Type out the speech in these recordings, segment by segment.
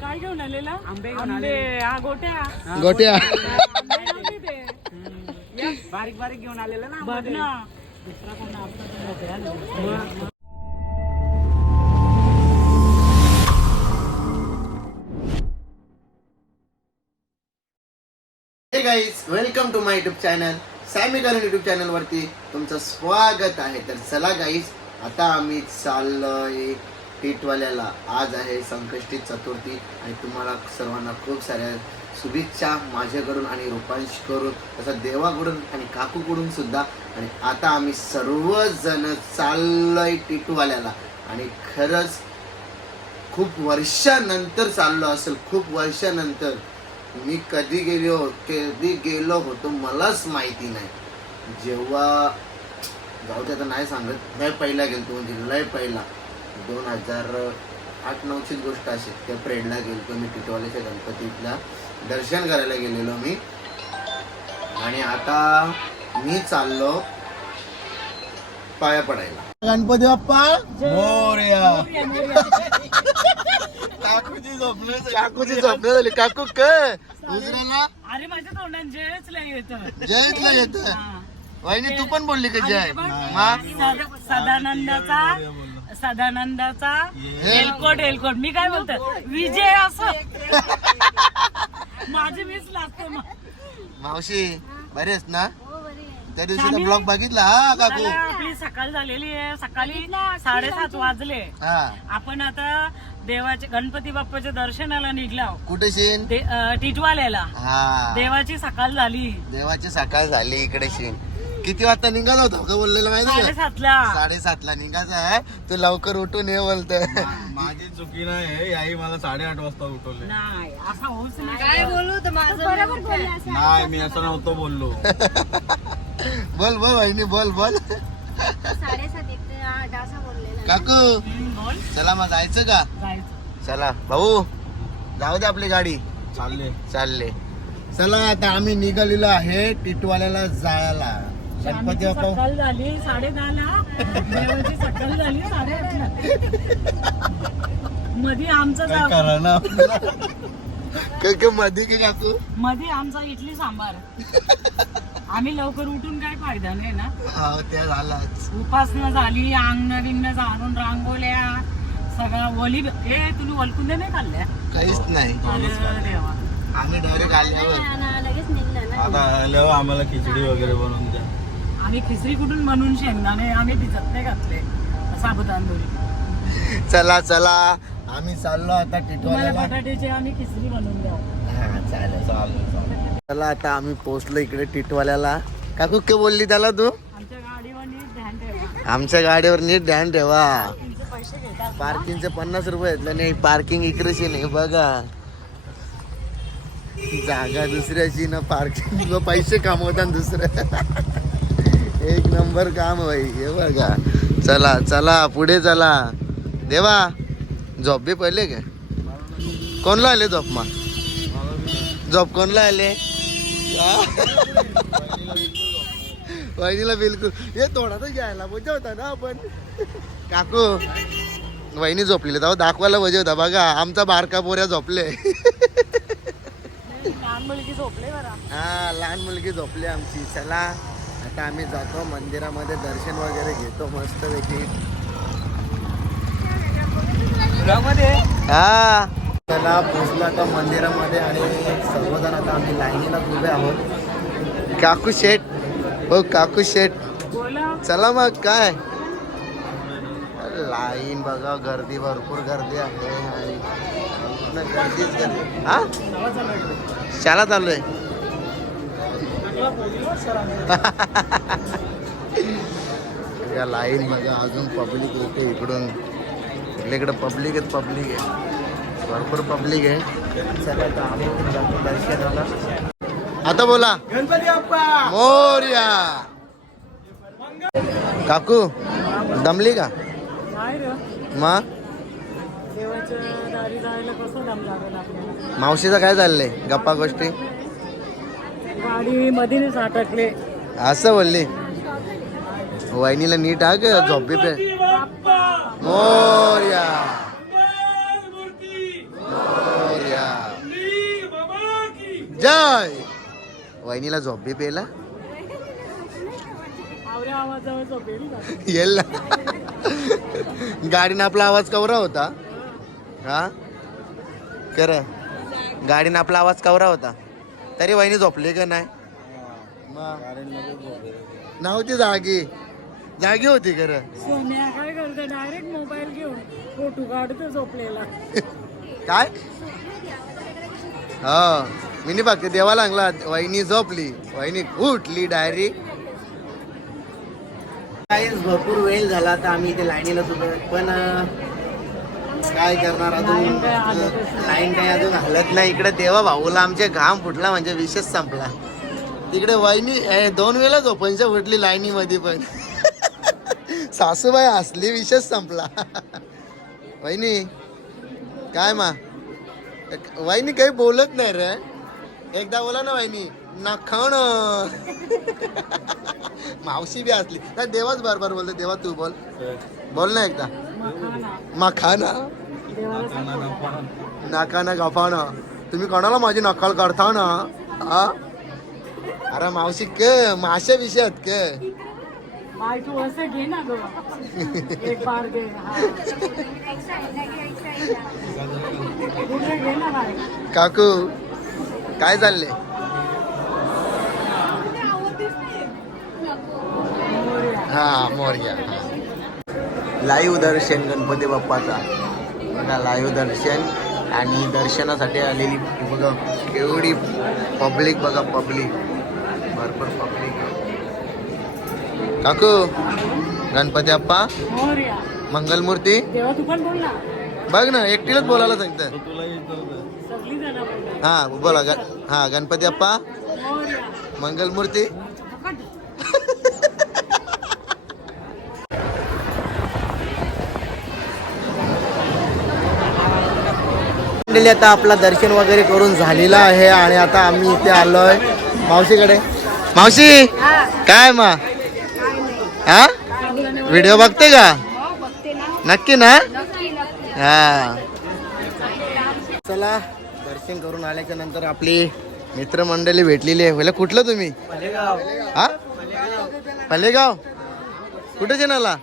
काय घेऊन आलेला? आंबे हा गोट्या. बारीक बारीक घेऊन आलेलं ना बघ ना दुसरा कोण. Hey guys welcome to my YouTube channel Sammy Karan YouTube channel वरती तुमचं स्वागत आहे. तर चला गाईज आता आम्ही चाललोय टीटवाल्याला आज आहे संकष्टी चतुर्थी आणि तुम्हाला सर्वांना खूप साऱ्या शुभेच्छा माझ्याकडून आणि रूपांश करून तसं देवाकडून आणि काकूकडून सुद्धा. आणि आता आम्ही सर्वजण चाललोय टिटवाल्याला. आणि खरंच खूप वर्षानंतर चाललो असेल खूप वर्षानंतर. मी कधी गेलो कधी गेलो होतो मलाच माहिती नाही. जेव्हा जाऊ ते आता नाही सांगत लय पहिला गेलो म्हणजे लय पहिला. दोन हजार आठ नऊचीच गोष्ट असेल त्या प्रेडला गेलतो मी टिटवाल्याच्या गणपतीला दर्शन करायला गेलेलो मी. आणि आता मी चाललो पाया पडायला. गणपती बाप्पा मोरया. काकूची झोपले काकूची झोपले झाली. काकू काय अरे माझ्या तोंडात जयच येत. जयतला येत. वहिनी तू पण बोलली का जय? मा? सदानंदाचा सदानंदाचा एलकोट एलकोट मी काय बोलतो? विजय असं. माझी मीच लागतो मावशी बरेच ना? त्या दिवशीचा ब्लॉग बघितला हा काकू? आपली सकाळ झालेली आहे. सकाळी साडेसात वाजले. हा. आपण आता देवाचे गणपती बाप्पाच्या दर्शनाला निघला कुठे शेन? टिटवाल्याला. हा. देवाची सकाळ झाली. देवाची सकाळ झाली इकडे शेन. किती वाजता निघाल होतो? का बोललेलं माहिती साडेसातला. निघायचं आहे. तू लवकर उठून ये बोलतोय. माझी चुकी नाही आई मला साडेआठ वाजता उठवले. नाही असा होऊच नाही. काय बोलू तर माझं बरोबर बोलला नाही मी असं नव्हतं बोललो. बोल बोल वहिनी बोल बोल. काकू चला मग जायचं का? जायचं. चला. भाऊ जाऊ दे आपली गाडी. चालले. चालले. चला आता आम्ही निघालेलो आहे टिटवाल्याला जायला. गणपती बाप्पा. सकाळ झाली साडे ला देवाची सकाळ झाली साडेआठला. मध्ये आमचं काय करा ना? क- क- मध्ये की मध्ये आमचा इडली सांबार. आम्ही लवकर उठून काय फायदा नाही ना? हा त्या झालाच. उपासना झाली अंगण बिंगण झाडून रांगोल्या सगळा ओली ए तुम्ही वलकुंदे नाही खाल्ल्या? काहीच नाही. अरे देवा. आम्ही डायरेक्ट आल्यावर. ना लगेच निघलं ना. आता आल्यावर आम्हाला खिचडी वगैरे बनवून द्या. आम्ही खिचडी कुठून बनवून शेंगदाणे आम्ही भिजत नाही घातले साबुदाणा चला चला. आम्ही चाललो आता तुम्हाला टिटवाल्याला बटाट्याची आम्ही खिचडी बनवून द्या हा चालेल चालेल चालेल. चला आता आम्ही पोहोचलो इकडे टिटवाल्याला. काकू काय बोलली त्याला तू? आमच्या गाडीवर नीट ध्यान ठेवा. आमच्या गाडीवर नीट ध्यान ठेवा. तुमचे पैसे घेतात. पार्किंगचे पन्नास रुपये आहेत नाही पार्किंग इकडेची नाही बघा. जागा दुसऱ्याची ना पार्किंग पैसे कमवतात दुसऱ्या एक नंबर काम भाई हे बघा. चला चला पुढे चला. देवा जॉब बी पहिले काय? कोणला आले जॉब मा जॉब कोणला आले? वहिनीला बिलकुल. हे थोडा तर घ्यायला मजा होता ना आपण. काकू वहिनी झोपलेली तेव्हा दाखवायला मजा होता. बघा आमचा बारका पोऱ्या झोपले. लहान मुलगी झोपले बरा. हा लहान मुलगी झोपली आमची. चला. आता आम्ही जातो मंदिरामध्ये दर्शन वगैरे घेतो मस्त पैकी हा. चला पोचलो आता मंदिरामध्ये आणि सर्वजण आता आम्ही लाईनीला उभे आहोत. काकू शेठ. हो काकू शेठ. चला मग काय? लाईन बघा गर्दी भरपूर गर्दी आहे आणि गर्दीच गर्दी. हा? शाळा चालू आहे. बघा लाईन बघा अजून पब्लिक येते इकडून. इकडे इकडे पब्लिक आहेत पब्लिक आहे भरपूर पब्लिक आहे. आता दर्शनाला. बोला. गणपती बाप्पा! मोर्या! काकू दमली का? मग मावशीचं काय चाललंय? गप्पा गोष्टी? गाडी मधीनेच अटकले असं बोलली. वहिनीला नीट हा झोपी पे. मोर्या. मोर्या. जय. वहिनीला झोप पेला. ना गाडीनं आपला आवाज कवरा होता. हा? कर गाडीनं आपला आवाज कवरा होता. तरी वहिनी झोपली का नाही? नव्हती जागी. जागी होती खरं. सोन्या काय करते डायरेक्ट मोबाईल घेऊन फोटो काढतो झोपलेला. काय? हा. मिनी फक्त देवा लागला. वहिनी झोपली. वहिनी उठली डायरी काहीच भरपूर वेळ झाला तर आम्ही इथे लाईनीला सुद्धा. पण काय करणार अजून? लाईन काय लाईन काही अजून हलत नाही. इकडे देवा भाऊला आमचे घाम फुटला म्हणजे विशेष संपला. तिकडे वहिनी दोन वेळा झोपणच्या फुटली लाईनी मध्ये पण. सासूबाई असली विशेष संपला. वहिनी काय मा? वहिनी काही बोलत नाही रे. एकदा बोला ना वहिनी नखण मावशी बी असली नाही देवाच बरोबर बोलते. देवा तू बोल. बोल ना एकदा. मखाना. नाकाना गफाना. तुम्ही कोणाला माझी नकल करता ना? हा? अरे मावशी के माशा विषयात के. बाय तू असं घे ना ग. एक बार घे कुठे घे ना बाय काकू काय चालले. हा मोर्या लाईव्ह दर्शन गणपती बाप्पाचा. बघा लाईव्ह दर्शन आणि दर्शनासाठी आलेली बघा केवढी पब्लिक बघा पब्लिक. भरपूर पब्लिक. काकू गणपती बाप्पा मोरया. मंगलमूर्ती. देवा तू पण बोल ना. बघ ना एकटीलाच बोलायला सांगतं हा बोला ग हा गणपती बाप्पा मोरया. मंगलमूर्ती. मंडळी आता आपला दर्शन वगैरे करून झालेला आहे आणि आता आम्ही इथे आलोय. मावशीकडे. मावशी काय मा? हा? व्हिडिओ बघते का? नक्की ना? हा. चला दर्शन करून आल्याच्यानंतर आपली मित्रमंडळी भेटलेली आहे. पहिले कुठलं तुम्ही? हा? पल्लेगाव कुठे जेनाला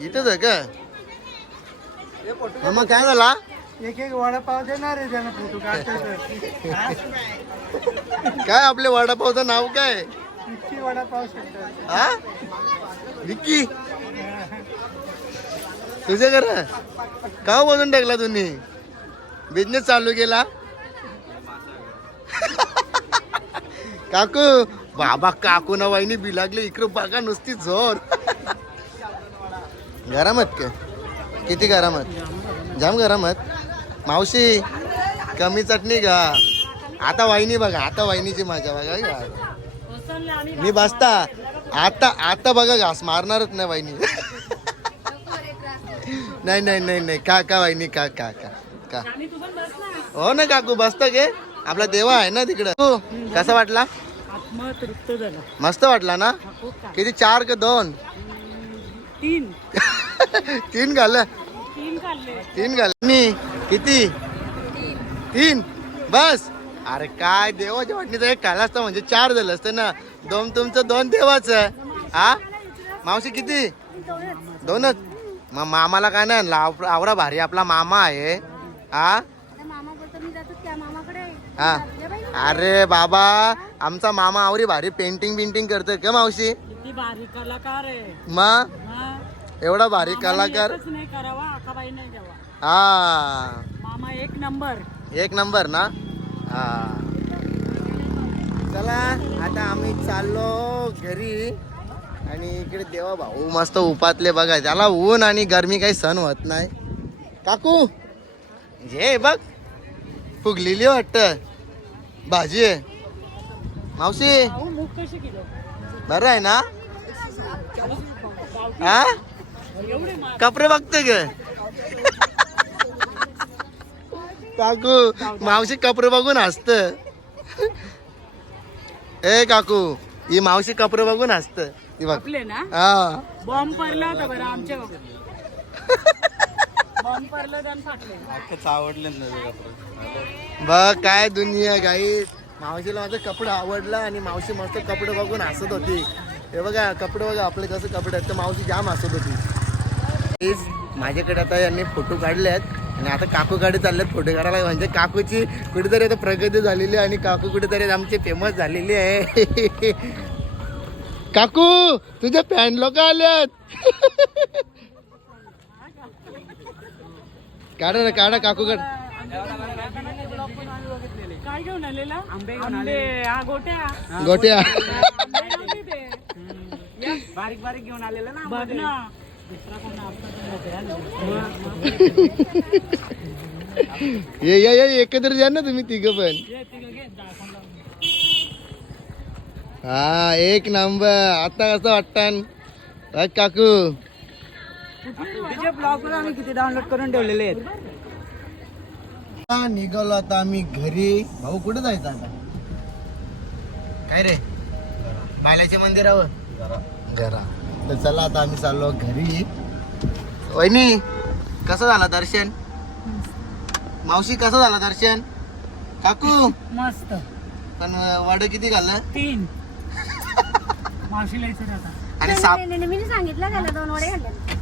इथंच आहे का? मग काय झाला? एक एक वडापाव देणार आहे त्यांना फोटो काढतो काय आपले वडापावचं नाव काय? इतकी वडापाव हा? विक्की? तुझे घर? का बघून टाकला तुम्ही? बिझनेस चालू केला? काकू बाबा काकू ना वाहिनी बिलागले इकडं बघा नुसती जोर गरम आहेत का? किती गरम आहेत जाम गरम आहेत मावशी कमी चटणी का आता वाहिनी बघा आता वाहिनीची मजा बघा मी बसता. आता आता बघा घास मारणारच नाही वाहिनी. नाही नाही नाही नाही. का का वाहिनी का का का का हो ना काकू बसता के आपला देवा आहे ना तिकडं. तू कसा वाटला? मस्त वाटला ना? किती चार का दोन? तीन. तीन घाल. तीन घाल. मी? किती? तीन. बस. अरे काय देवाच्या वाटणीचं एक खाला असतं म्हणजे चार झालं असतं ना. दोन तुमचं दोन देवाचं. हा? मावशी किती? दोनच. मग मामाला काय नाही आणलं? आव- आवरा भारी आपला मामा आहे. हा? हा. अरे बाबा आमचा मामा आवरी भारी पेंटिंग बिंटिंग करतोय का मावशी? किती भारी कलाकार आहे. मग. एवढा भारी कलाकार. नाही हा. मामा एक नंबर. एक नंबर ना? हा. चला आता आम्ही चाललो घरी आणि इकडे देवा भाऊ मस्त उपातले बघा. त्याला ऊन आणि गरमी काही सण होत नाही. काकू जे बघ फुगलेली वाटत. भाजी आहे. मावशी. बरं आहे ना? हा? कपडे बघते ग. काकू मावशी कपडे बघून हसत. ए काकू ही मावशी कपडे बघून हसत. ती बघ. आपले ना? हा. बॉम्ब पडला होता बरं आमच्या बॉम्ब पडलं त्यानं फाटले. अख्खंच आवडले ना ते कपडे बघ काय दुनिया गाई. मावशीला माझं कपडं आवडलं आणि मावशी मस्त कपडे बघून हसत होती. हे बघा कपडे बघा आपले कसं कपडे आहेत. तर मावशी जाम हसत होती. Guys, माझ्याकडे आता यांनी फोटो काढले आहेत आणि आता काकूकडे चाललेत फोटो काढायला. म्हणजे काकूची कुठेतरी आता प्रगती झालेली आहे आणि काकू कुठेतरी आमची फेमस झालेली आहे. काकू तुझे फॅन लोक आलेत काढा ना काढा काकूकड काय घेऊन आलेला? आंबे आंबे. हा गोट्या. गोट्या. बारीक बारीक घेऊन आलेलं ना. ये ये ये एकत्र जा ना तुम्ही तिघ पण. हा एक नंबर. आता कसं वाटतं? काकू. तिचे ब्लॉग पण आम्ही किती डाउनलोड करून ठेवलेले आहेत? हा, निघालो आता आम्ही घरी. भाऊ कुठे जायचं आता? काय रे? बायलाच्या मंदिरावर. घरा. तर चला आता आम्ही चाललो घरी. वहिनी कसं झालं दर्शन? मावशी कसं झालं दर्शन? काकू? मस्त. पण वड किती घाललं तीन. मावशीला इथे आता आणि साप नाही, नाही, मी सांगितलं त्याला दोन वडे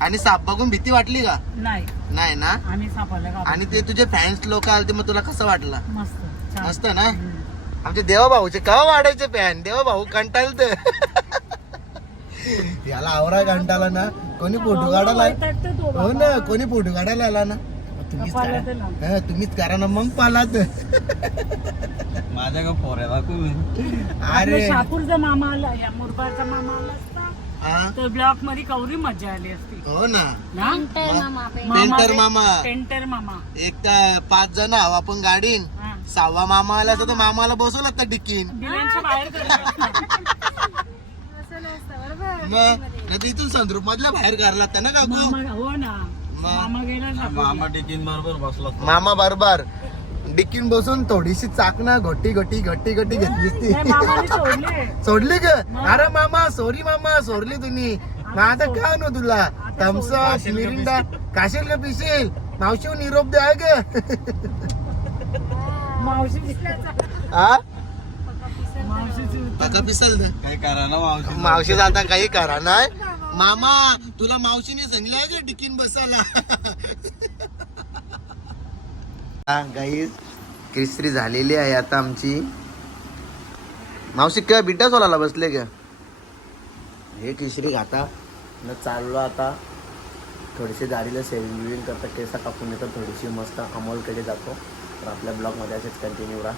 आणि साप बघून भीती वाटली का? नाही. नाही ना? आम्ही सापडलं का? आणि ते तुझे फॅन्स लोक आले ते मग तुला कसं वाटलं? मस्त. छान. मस्त ना? हम्म. आमचे देवा भाऊचे का वाढायचे फॅन देवा भाऊ कंटाळत. याला आवरा कंटाळला ना. कोणी फोटो काढायला हो. ना कोणी फोटो काढायला आला ना. तुम्हीच करा. हा, तुम्हीच करा ना मग पालात. माझ्या का पोऱ्या दाखवू मी आपल्या अरे. शहापूरचा मामा आला या मुरबाडचा मामा आला हा, तर ब्लॉकमध्ये कवरी मजा आली असती. हो ना. पेंटर मामा पेंटर. पेंटर बे- मामा. पेंटर मामा. एक तर पाच जण आहो आपण गाडीन. हा. सहावा मामा आला असता तर मामाला बसवला डिक्कीन. बाहेर करत असतात. असं नसतं, बरोबर मग नाही तर इथून संद्रूप मधल्या बाहेर काढला ना काकू मामा हो ना. मामा गेला मामा शहापूरला. टिकीन बरोबर बसला. मामा बरोबर. डिक्कीन बसून थोडीशी चाकणं घोटी घोटी घट्टी घट्टी घेतलीस ती. नाही, मामाने सोडले. सोडली ग? अरे मामा सॉरी मामा सोडली तुम्ही. मग आता काय आणू तुला? Thums Up Mirinda. काशील का पिशील? मावशी निरोप द्या ग. मावशी हा काय करा ना मावशी. मावशी आता काही करा नाही मामा तुला मावशीने सांगितलं ग डिकीन बसायला? गाई क्रिस्त्री झालेली आहे आता आमची. मावशी काय बिटा सोलाला बसले ग? हे किशरी घाता. न चाललो आता. थोडीशी दाढीला सेविंग बिविंग करता. केसा कापून येतात थोडीशी मस्त अमोलकडे जातो. तर आपल्या ब्लॉगमध्ये असेच कंटिन्यू राहा.